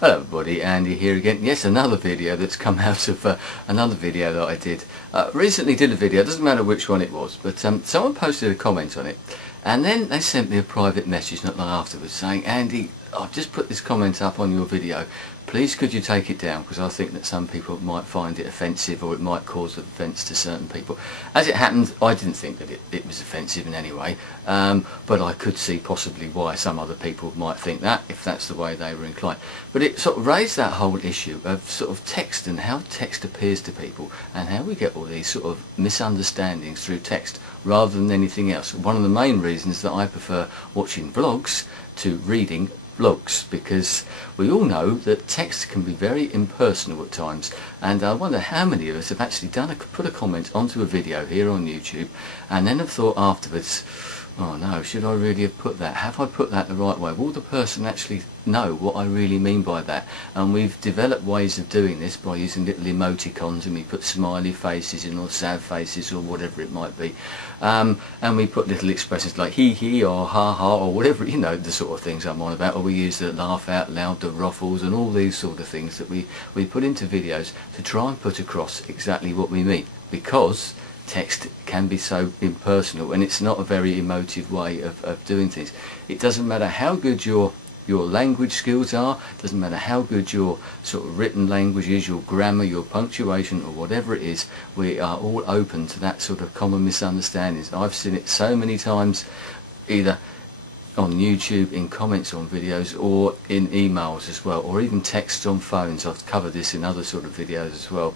Hello everybody, Andy here again. Yes, another video that's come out of another video that I did. Recently did a video, it doesn't matter which one it was, but someone posted a comment on it and then they sent me a private message not long afterwards saying, Andy, I've just put this comment up on your video, please could you take it down, because I think that some people might find it offensive or it might cause offence to certain people. As it happened, I didn't think that it was offensive in any way, but I could see possibly why some other people might think that, if that's the way they were inclined. But it sort of raised that whole issue of sort of text and how text appears to people and how we get all these sort of misunderstandings through text rather than anything else. One of the main reasons that I prefer watching vlogs to reading blogs, because we all know that text can be very impersonal at times, and I wonder how many of us have actually put a comment onto a video here on YouTube and then have thought afterwards, oh no, should I really have put that? Have I put that the right way? Will the person actually know what I really mean by that? And we've developed ways of doing this by using little emoticons, and we put smiley faces in or sad faces or whatever it might be, and we put little expressions like he or ha ha or whatever, you know, the sort of things I'm on about, or we use the laugh out loud, the ruffles and all these sort of things that we put into videos to try and put across exactly what we mean, because text can be so impersonal and it's not a very emotive way of doing things. It doesn't matter how good your language skills are, it doesn't matter how good your sort of written language is, your grammar, your punctuation or whatever it is, we are all open to that sort of common misunderstandings. I've seen it so many times, either on YouTube, in comments on videos, or in emails as well, or even text on phones. I've covered this in other sort of videos as well,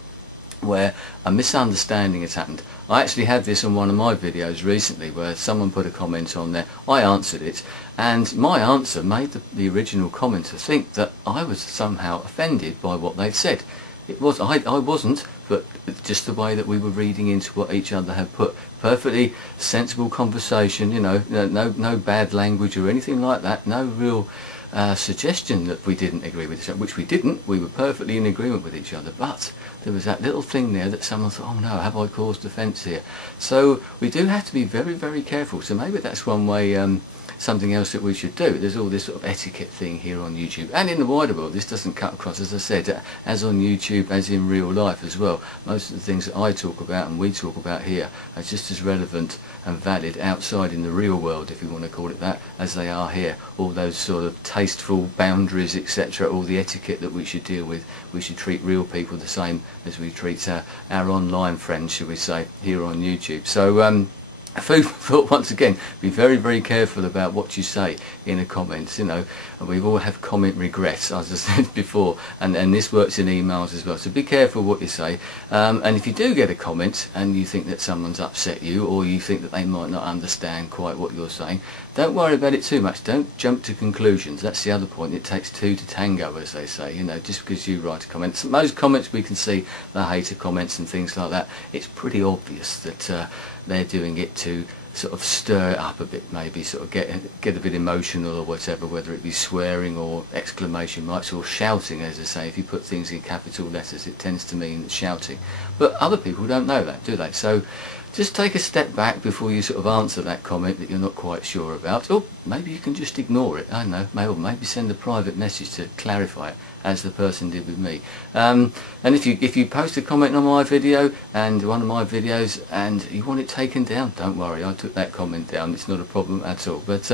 where a misunderstanding has happened. I actually had this on one of my videos recently where someone put a comment on there, I answered it, and my answer made the original commenter think that I was somehow offended by what they'd said. It was, I wasn't, but just the way that we were reading into what each other had put. Perfectly sensible conversation, you know, no bad language or anything like that, no real suggestion that we didn't agree with each other, which we didn't. We were perfectly in agreement with each other, but there was that little thing there that someone thought, oh no, have I caused offence here? So we do have to be very, very careful. So maybe that's one way, something else that we should do. There's all this sort of etiquette thing here on YouTube and in the wider world. This doesn't cut across, as I said, as on YouTube as in real life as well. Most of the things that I talk about and we talk about here are just as relevant and valid outside in the real world, if you want to call it that, as they are here. All those sort of tasteful boundaries, etc., all the etiquette that we should deal with. We should treat real people the same as we treat our online friends, should we say, here on YouTube. So food for thought once again, be very, very careful about what you say in the comments. You know, we all have comment regrets, as I said before, and this works in emails as well, so be careful what you say. And if you do get a comment and you think that someone's upset you, or you think that they might not understand quite what you're saying, don't worry about it too much. Don't jump to conclusions. That's the other point. It takes two to tango, as they say. You know, just because you write a comment, most comments we can see, the hater comments and things like that, it's pretty obvious that they're doing it to sort of stir it up a bit, maybe sort of get a bit emotional or whatever, whether it be swearing or exclamation marks or shouting, as I say. If you put things in capital letters, it tends to mean shouting. But other people don't know that, do they? So just take a step back before you sort of answer that comment that you're not quite sure about, or maybe you can just ignore it. I don't know, maybe send a private message to clarify it, as the person did with me. And if you post a comment on my video, and one of my videos, and you want it taken down, don't worry, I took that comment down. It's not a problem at all. But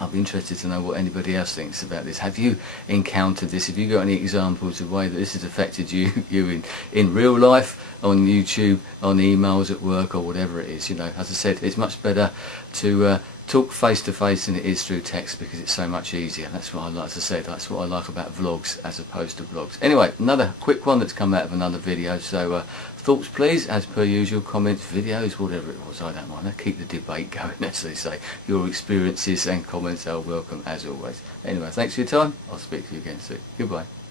I'll be interested to know what anybody else thinks about this. Have you encountered this? Have you got any examples of the way that this has affected you in real life, on YouTube, on emails at work, or whatever it is? You know, as I said, it's much better to talk face to face than it is through text, because it's so much easier. That's what I like. As I said, that's what I like about vlogs as opposed to blogs. Anyway, another quick one that's come out of another video. So thoughts please, as per usual, comments, videos, whatever it was, I don't mind. I keep the debate going, as they say. Your experiences and comments are welcome as always. Anyway, thanks for your time. I'll speak to you again soon. Goodbye.